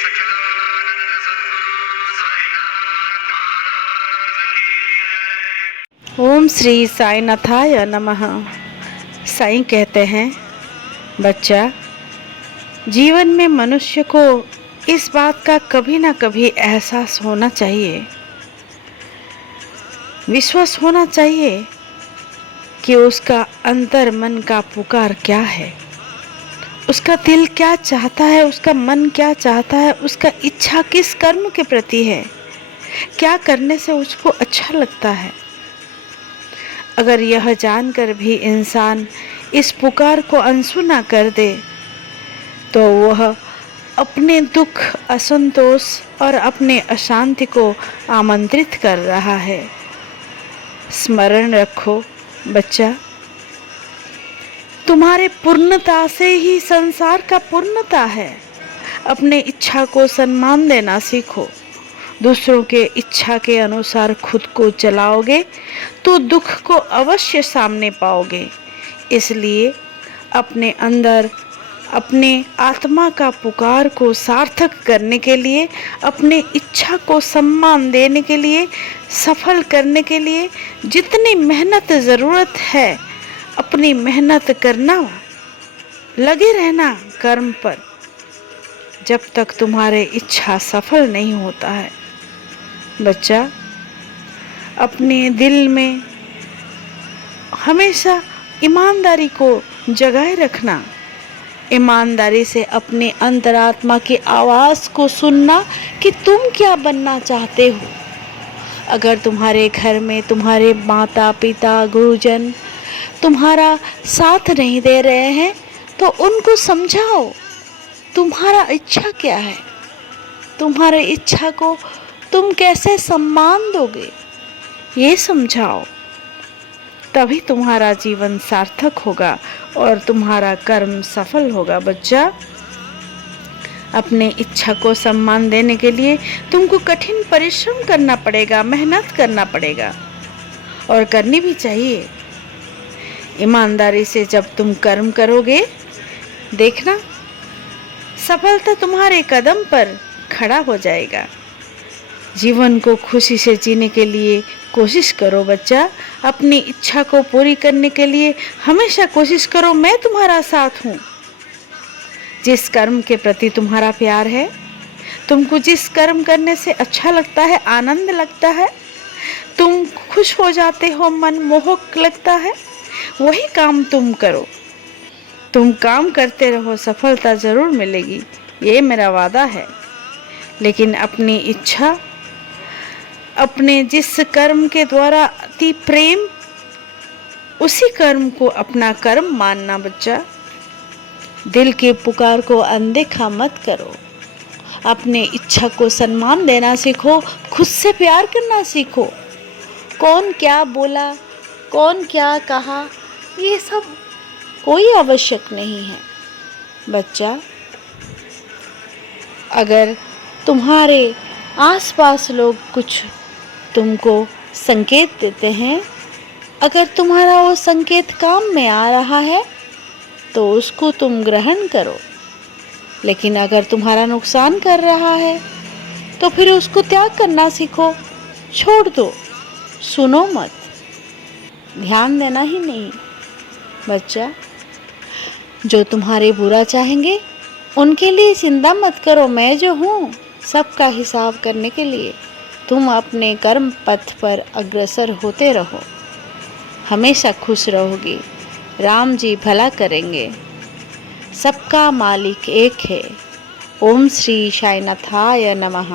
सच्चिदानंद सद्गुरु साईनाथ महाराज की जय। ओम श्री साईनाथाय नमः। साईं कहते हैं, बच्चा, जीवन में मनुष्य को इस बात का कभी ना कभी एहसास होना चाहिए, विश्वास होना चाहिए कि उसका अंतर मन का पुकार क्या है, उसका दिल क्या चाहता है, उसका मन क्या चाहता है, उसका इच्छा किस कर्म के प्रति है, क्या करने से उसको अच्छा लगता है। अगर यह जानकर भी इंसान इस पुकार को अनसुना कर दे तो वह अपने दुख, असंतोष और अपने अशांति को आमंत्रित कर रहा है। स्मरण रखो बच्चा, तुम्हारे पूर्णता से ही संसार का पूर्णता है। अपने इच्छा को सम्मान देना सीखो। दूसरों के इच्छा के अनुसार खुद को चलाओगे तो दुख को अवश्य सामने पाओगे। इसलिए अपने अंदर अपने आत्मा का पुकार को सार्थक करने के लिए, अपने इच्छा को सम्मान देने के लिए, सफल करने के लिए जितनी मेहनत ज़रूरत है, अपनी मेहनत करना, लगे रहना कर्म पर, जब तक तुम्हारे इच्छा सफल नहीं होता है। बच्चा, अपने दिल में हमेशा ईमानदारी को जगाए रखना। ईमानदारी से अपने अंतरात्मा की आवाज़ को सुनना कि तुम क्या बनना चाहते हो। अगर तुम्हारे घर में तुम्हारे माता पिता, गुरुजन तुम्हारा साथ नहीं दे रहे हैं तो उनको समझाओ तुम्हारा इच्छा क्या है, तुम्हारे इच्छा को तुम कैसे सम्मान दोगे, ये समझाओ। तभी तुम्हारा जीवन सार्थक होगा और तुम्हारा कर्म सफल होगा। बच्चा, अपने इच्छा को सम्मान देने के लिए तुमको कठिन परिश्रम करना पड़ेगा, मेहनत करना पड़ेगा और करनी भी चाहिए। ईमानदारी से जब तुम कर्म करोगे, देखना सफलता तुम्हारे कदम पर खड़ा हो जाएगा। जीवन को खुशी से जीने के लिए कोशिश करो बच्चा। अपनी इच्छा को पूरी करने के लिए हमेशा कोशिश करो। मैं तुम्हारा साथ हूँ। जिस कर्म के प्रति तुम्हारा प्यार है, तुमको जिस कर्म करने से अच्छा लगता है, आनंद लगता है, तुम खुश हो जाते हो, मन मोहक लगता है, वही काम तुम करो। तुम काम करते रहो, सफलता ज़रूर मिलेगी, ये मेरा वादा है। लेकिन अपनी इच्छा, अपने जिस कर्म के द्वारा अति प्रेम, उसी कर्म को अपना कर्म मानना। बच्चा, दिल के पुकार को अनदेखा मत करो। अपने इच्छा को सम्मान देना सीखो, खुद से प्यार करना सीखो। कौन क्या बोला, कौन क्या कहा, ये सब कोई आवश्यक नहीं है। बच्चा, अगर तुम्हारे आसपास लोग कुछ तुमको संकेत देते हैं, अगर तुम्हारा वो संकेत काम में आ रहा है तो उसको तुम ग्रहण करो। लेकिन अगर तुम्हारा नुकसान कर रहा है तो फिर उसको त्याग करना सीखो, छोड़ दो, सुनो मत, ध्यान देना ही नहीं। बच्चा, जो तुम्हारे बुरा चाहेंगे उनके लिए चिंता मत करो। मैं जो हूँ सबका हिसाब करने के लिए। तुम अपने कर्म पथ पर अग्रसर होते रहो, हमेशा खुश रहोगे। राम जी भला करेंगे। सबका मालिक एक है। ओम श्री साईनाथाय नमः।